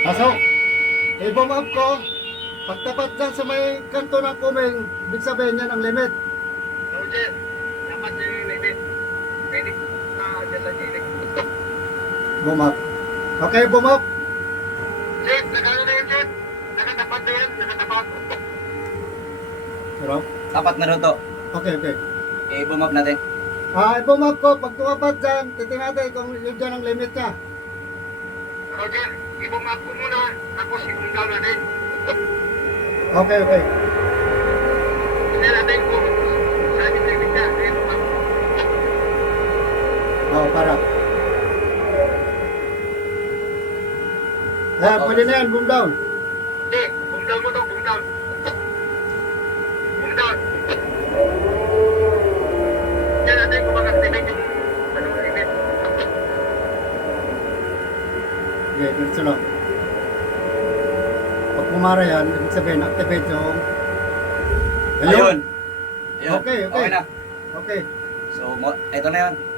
Pasok. I-boom up ko. Pagtapat dyan sa may kanto ng kuming, ibig sabihin yan ang limit. Roger, dapat yung limit. Pwede na dyan sa gilid. Boom up. Okay, boom up. Jet, nakano na yun, Jet? Nakatapat na yan, nakatapat. Pero, Tapat na rin to. okay, okay. I-boom up natin. I-boom up ko. Pag tumapat dyan, titingnan kung yun dyan ang limit niya. Roger, ibumap ko muna, tapos i-boom down natin. Okay, okay. Tingnan natin kung saan yung limit niya. I-bumap. Para. Pwede na yan, boom down. Hindi, boom down mo to, boom down. Boom down. Tingnan natin kung mag-activate yung anong limit. Okay, ganito lang. Pag pumara yan, ibig sabihin, activate yung... Ayun. Okay, okay. Okay na. Okay. So, ito na yun.